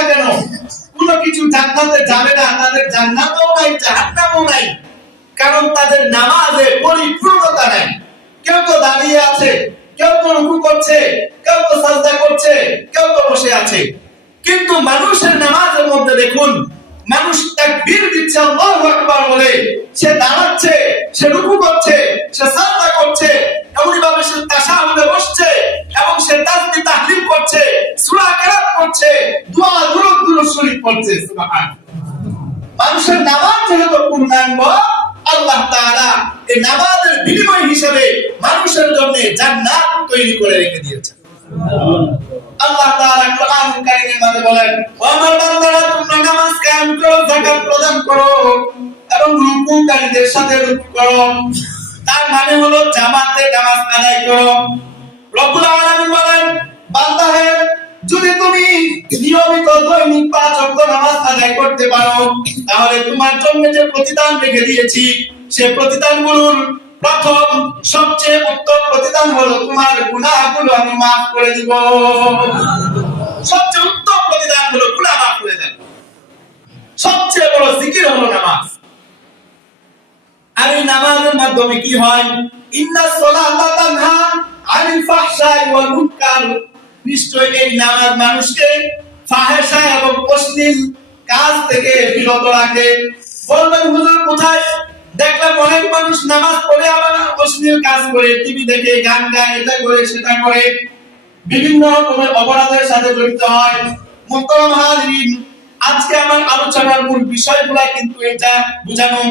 না কেন কোনো কিছু জান্নাতে যাবে না, তাদের জান্নাতও নাই জাহান্নামও নাই, কারণ তাদের নামাজে পরিপূর্ণতা নাই। কেউ তো দাঁড়িয়ে আছে, কেউ তো রুকু করছে, কেউ তো সাজদা করছে, কেউ তো বসে আছে। কিন্তু মানুষের নামাজের মধ্যে দেখুন, মানুষ তাকবীর দিচ্ছে আল্লাহু আকবার বলে, সে দাঁড়াচ্ছে, সে রুকু করছে, সে সাজদা করছে, এমনইভাবে সে তাশাহুদে বসছে এবং সে তাসবিহ তাহলিল করছে, সূরা কেরাত করছে, দোয়া দুরূদ শরীফ পড়ছে। সুবহানাল্লাহ। মানুষের নামাজ যেহেতু পূর্ণাঙ্গ, আল্লাহ তাআলা এই নামাজের বিনিময় হিসেবে মানুষের জন্য জান্নাত তৈরি করে রেখে দিয়েছেন। আল্লাহ তাআলা কোরআনুল কারীমের মধ্যে বলেন, ও আমার বান্দারা, তোমরা নামাজ কায়েম করো, যাকাত প্রদান করো এবং রুকুকারীদের সাথে রুকু করো। তার মানে হলো জামাতে নামাজ আদায় করো। রব্বুল আলামিন বলেন, বান্দা হে, যদি তুমি নিয়মিত দৈনিক 5 ওয়াক্ত নামাজ আদায় করতে পারো, তাহলে তোমার জন্য যে প্রতিদান রেখে দিয়েছি, সে প্রতিদানগুলোর প্রথম সবচেয়ে উত্তম প্রতিদান হলো তোমার গুনাহগুলো আমি maaf করে দিব। সবচেয়ে উত্তম প্রতিদান হলো গুনাহ maaf করে দেন। সবচেয়ে বড় জিকির হলো নামাজ। আর এই নামাজের মাধ্যমে কি হয়? ইন্নাস সালাতা তানহা আনিল ফাহশাই ওয়াল মুনকার। নিশ্চয়ই এই নামাজ মানুষকে ফাহিশা এবং অশ্লীল কাজ থেকে বিরত রাখে। বলবেন, হুজুর কোথায়? দেখলাম অনেক মানুষ নামাজ পড়ে আবার অশ্লীল কাজ করে, টিভি দেখে, গান গায়, এটা করে সেটা করে, বিভিন্ন রকমের অপরাধের সাথে জড়িত হয়। মুহতারাম হাজিরিন, আজকে আমার আলোচনার মূল বিষয়গুলো কিন্তু এটা বুঝানো।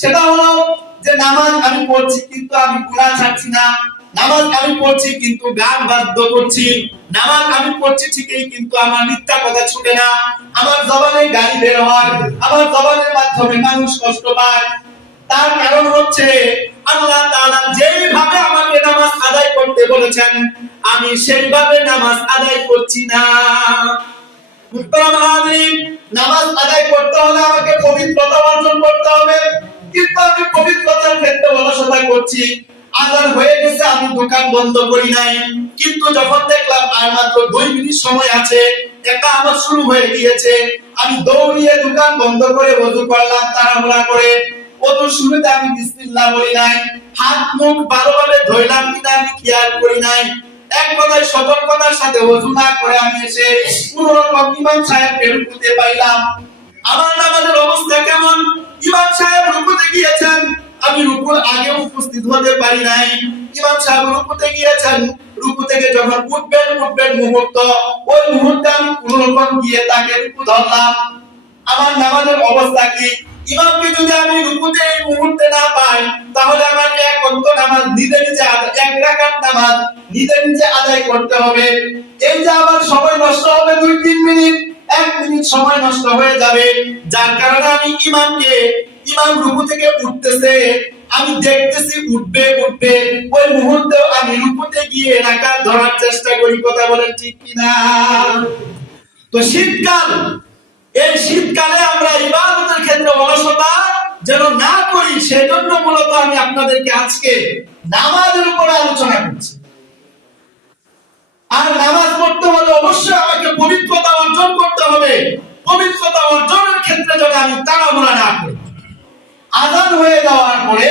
সেটা হলো যে নামাজ আমি পড়ছি কিন্তু আমি কুরআন ছাড়ছি না, নামাজ আমি পড়ছি কিন্তু গান বাদ্য করছি, নামাজ আমি পড়ছি ঠিকই কিন্তু আমার মিথ্যা কথা ছুটে না, আমার জবানে গালি বের হয়, আমার জবানের মাধ্যমে মানুষ কষ্ট পায়। তার কারণ হচ্ছে আল্লাহ তাআলা যেইভাবে আমাকে নামাজ আদায় করতে বলেছেন, আমি সেইভাবে নামাজ আদায় করছি না। মুহতারাম হাজিরিন, নামাজ আদায় করতে হলে আমাকে পবিত্রতা অর্জন করতে হবে, কিন্তু আমি পবিত্রতার ক্ষেত্রে অলসতা করছি। আজান হয়ে গেছে, আমি দোকান বন্ধ করি নাই, কিন্তু যখন দেখলাম আর মাত্র 2 মিনিট সময় আছে, ইকামত শুরু হয়ে গিয়েছে, আমি দৌড়িয়ে দোকান বন্ধ করে ওযু করলাম তাড়াহুড়া করে। ওযু শুরুতে আমি বিসমিল্লাহ বলি নাই, হাত মুখ ভালোভাবে ধুইলাম কিনা আমি খেয়াল করি নাই। এক কথায় সতর্কতার সাথে ওযু না করে আমি এসে পুরো রকম ইমাম সাহেবের রুকুতে পাইলাম। আমার নামাজের অবস্থা কেমন? ইমাম সাহেব রুকুতে গিয়েছেন, আমি রুকুর আগে উপস্থিত হতে পারি নাই। ইমাম সাহেব রুকুতে গিয়েছেন, রুকু থেকে যখন উঠবেন মুহূর্ত, ওই মুহূর্তে আমি কোন রকম গিয়ে তাকে রুকু ধরলাম। আমার নামাজের অবস্থা কি? ইমামকে যদি আমি রুকুতে এই মুহূর্তে না পাই, তাহলে আমার এক ওয়াক্ত নামাজ নিজে নিজে এক রাকাত নামাজ নিজে নিজে আদায় করতে হবে। এই যে আমার সময় নষ্ট হবে 2-3 মিনিট, 1 মিনিট সময় নষ্ট হয়ে যাবে, যার কারণে আমি ইমাম রুকু থেকে উঠতেছে, আমি দেখতেছি উঠবে, ওই মুহূর্তে আমি রুকুতে গিয়ে রাকাত ধরার চেষ্টা করি। কথা বলেন ঠিক কিনা? তো শীতকাল, এই শীতকালে আমরা ইবাদতের ক্ষেত্রে অলসতা যেন না করি, সেজন্য মূলত আমি আপনাদেরকে আজকে নামাজের উপর আলোচনা করছি। আর নামাজ পড়তে হলে অবশ্যই আমাকে পবিত্রতা অর্জন করতে হবে। পবিত্রতা অর্জনের ক্ষেত্রে যদি আমি তাড়াহুড়া না করি, আযান হয়ে যাওয়ার পরে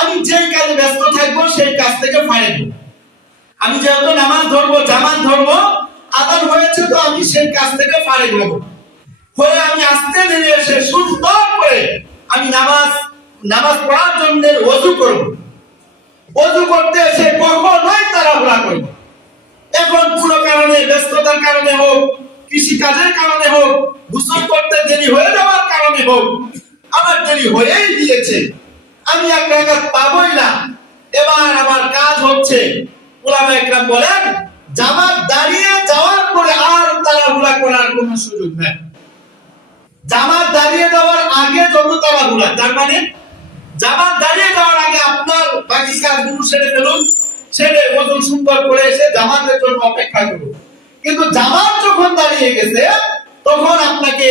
আমি যেই কাজে ব্যস্ত থাকবো সেই কাজ থেকে ফারেক হব। আমি যেহেতু নামাজ ধরবো, জামাত ধরবো, আযান হয়েছে তো আমি সেই কাজ থেকে ফারেক হব। হয়ে আমি আস্তে ধীরে এসে সুন্দর করে আমি নামাজ পড়ার জন্য ওযু করব। ওযু করতে এসে কখনোই তাড়াহুড়া করব। এখন পুরো কারণে, ব্যস্ততার কারণে হোক, কৃষি কাজের কারণে হোক, গোসল করতে দেরি হয়ে যাওয়ার কারণে হোক, আমার দেরি হয়েই গিয়েছে, আমি এক রাকাত পাবোই না। এবার আমার কাজ হচ্ছে, উলামায়ে কেরাম বলেন, জামাত দাঁড়িয়ে যাওয়ার পরে আর তাড়াহুড়া করার কোনো সুযোগ নেই। জামাত দাঁড়িয়ে যাওয়ার আগে যত তাড়াহুড়া, তার মানে জামাত দাঁড়িয়ে যাওয়ার আগে আপনার বাকি কাজগুলো সেরে ফেলুন, সেরে ওযু সুন্দর করে এসে জামাতের জন্য অপেক্ষা করুন। কিন্তু জামাত যখন দাঁড়িয়ে গেছে, তখন আপনাকে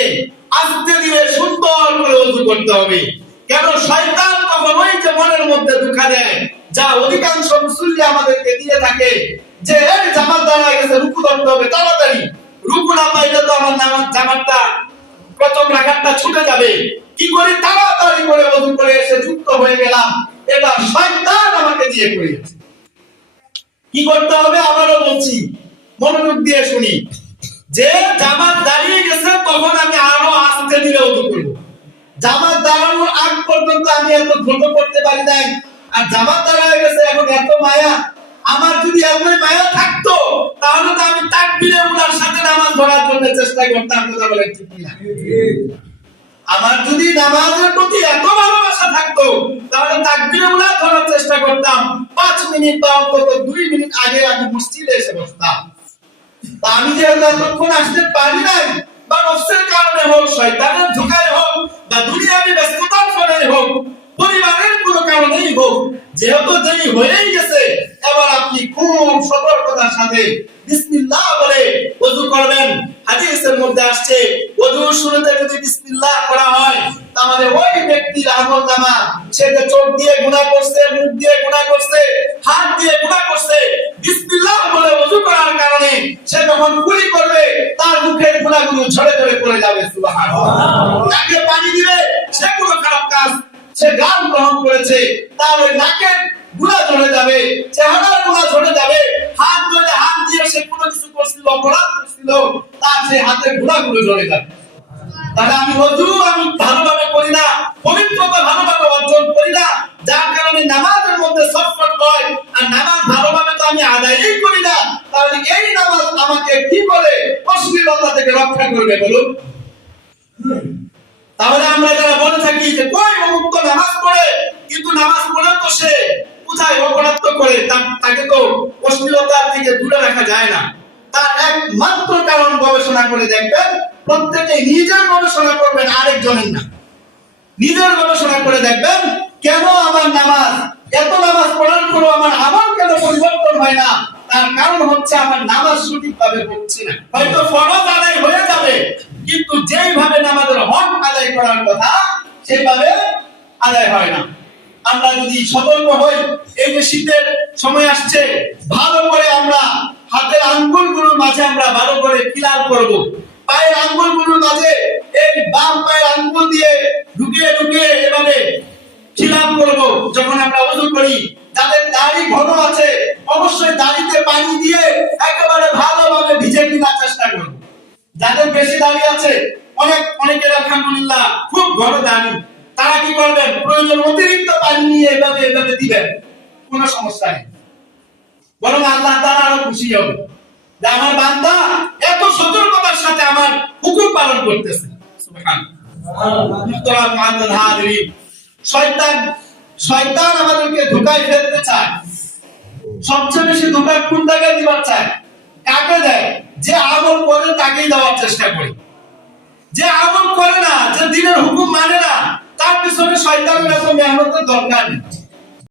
আস্তে ধীরে সুন্দর করে ওযু করতে হবে। কেন? শয়তান তখন ওই যে মনের মধ্যে ধোঁকা দেয়, যা অধিকাংশ মুসল্লি আমাদেরকে দিয়ে থাকে, যে এই জামাত দাঁড়িয়ে গেছে, রুকু ধরতে হবে, তাড়াতাড়ি রুকু না পাইলে তো আমার নামাজ জামাতটা প্রথম রাকাতটা ছুটে যাবে। কি করি, তাড়াতাড়ি করে ওযু করে এসে যুক্ত হয়ে গেলাম, এটা শয়তান আমাকে দিয়ে করিয়েছে। কি করতে হবে আবারও বলছি, মনোযোগ দিয়ে শুনি। যে জামাত দাঁড়িয়ে গেছে তখন আমি আরো আস্তে ধীরে ওযু করব। জামাত দাঁড়ানোর আগ পর্যন্ত আমি এত দ্রুত করতে পারি নাই, আর জামাত দাঁড়িয়ে গেছে এখন এত মায়া। আমার যদি এমন মায়া থাকতো তাহলে তো আমি তাকবীরে উলার সাথে নামাজ ধরার জন্য চেষ্টা করতাম। কথা বলেন ঠিক কিনা? আমার যদি নামাজের প্রতি এত ভালোবাসা থাকতো তাহলে তাকবীরে উলা ধরার চেষ্টা করতাম। 5 মিনিট বা অন্তত 2 মিনিট আগে আমি মসজিদে এসে বসতাম। তা আমি যে ততক্ষণ আসতে পারি নাই, বা নফসের কারণে হোক, শয়তানের ধোঁকায় হোক, বা দুনিয়াবি ব্যস্ততার ফলে হোক, পরিবারের কোনো কারণেই হোক, যেহেতু দেরি হয়েই গেছে, এবার আপনি খুব সতর্কতার সাথে বিসমিল্লাহ বলে ওযু করবেন। হাদিসের মধ্যে আসছে ওযুর শুরুতে যদি বিসমিল্লাহ করা হয় তাহলে ওই ব্যক্তির আমলনামা, সে যে চোখ দিয়ে গুনাহ করছে, মুখ দিয়ে গুনাহ করছে, হাত দিয়ে গুনাহ করছে, বিসমিল্লাহ বলে ওযু করার কারণে সে যখন কুলি করবে তার মুখের গুনাহগুলো ঝরে ঝরে পড়ে যাবে। সুবহানাল্লাহ। নাকে পানি দিবে, সে কোনো খারাপ কাজ, সে গান গ্রহণ করেছে, তার ওই নাকের গুনাহ ঝরে যাবে, চেহারার গুনাহ ঝরে যাবে। হাত ধরে হাত দিয়ে সে কোনো কিছু করছিল, অপরাধ করছিল, তার সেই হাতের গুনাহগুলো ঝরে যাবে। তাহলে আমি ভালোভাবে করি না, পবিত্রতা ভালোভাবে অর্জন করি না, যার কারণে নামাজের মধ্যে সফট হয়, আর নামাজ ভালোভাবে তো আমি আদায়ই করি না। তাহলে এই নামাজ আমাকে কি করে অশ্লীলতা থেকে রক্ষা করবে বলুন? তাহলে আমরা যারা বলে থাকি যে কই অমুক তো নামাজ পড়ে, কিন্তু নামাজ পড়ে তো সে কোথায় অপরাধ তো করে, তাকে তো অশ্লীলতার থেকে দূরে রাখা যায় না। তার একমাত্র কারণ গবেষণা করে দেখবেন, প্রত্যেকে নিজের গবেষণা করবেন, আরেকজনের না। নিজের গবেষণা করে দেখবেন কেন আমার নামাজ, এত নামাজ পড়ার পরও আমার আমল কেন পরিবর্তন হয় না। তার কারণ হচ্ছে আমার নামাজ সঠিকভাবে পড়ছি না। হয়তো ফরজ আদায় হয়ে যাবে, কিন্তু যেইভাবে নামাজের হক আদায় করার কথা সেইভাবে আদায় হয় না। আমরা যদি সতর্ক হই, এই যে শীতের সময় আসছে, ভালো করে আমরা হাতের আঙ্গুলগুলোর মাঝে আমরা ভালো করে খিলাল করব। পায়ের আঙ্গুলগুলোর মাঝে এই বাম পায়ের আঙ্গুল দিয়ে ঢুকিয়ে ঢুকিয়ে এভাবে খিলাল করব যখন আমরা ওযু করি। যাদের দাড়ি ঘন আছে অবশ্যই দাড়িতে পানি দিয়ে একেবারে ভালোভাবে ভিজে নেওয়ার চেষ্টা করব। যাদের বেশি দাড়ি আছে, অনেকের আলহামদুলিল্লাহ খুব ঘন দাড়ি, তারা কি করবেন, প্রয়োজন অতিরিক্ত পানি নিয়ে এভাবে এভাবে দিবেন, কোনো সমস্যা নেই। বরং আল্লাহ তাআলা আরো খুশি হবে যে আমার বান্দা এত সতর্কতার সাথে আমার হুকুম পালন করতেছে। সুবহানাল্লাহ। শয়তান আমাদেরকে ধোঁকায় ফেলতে চায়। সবচেয়ে বেশি ধোঁকা কোন জায়গায় দিবার চায়? কাকে দেয়? যে আমল করে তাকেই দেওয়ার চেষ্টা করে। যে আমল করে না, যে দ্বীনের হুকুম মানে না, তার পিছনে শয়তানের এত মেহনতের দরকার নেই।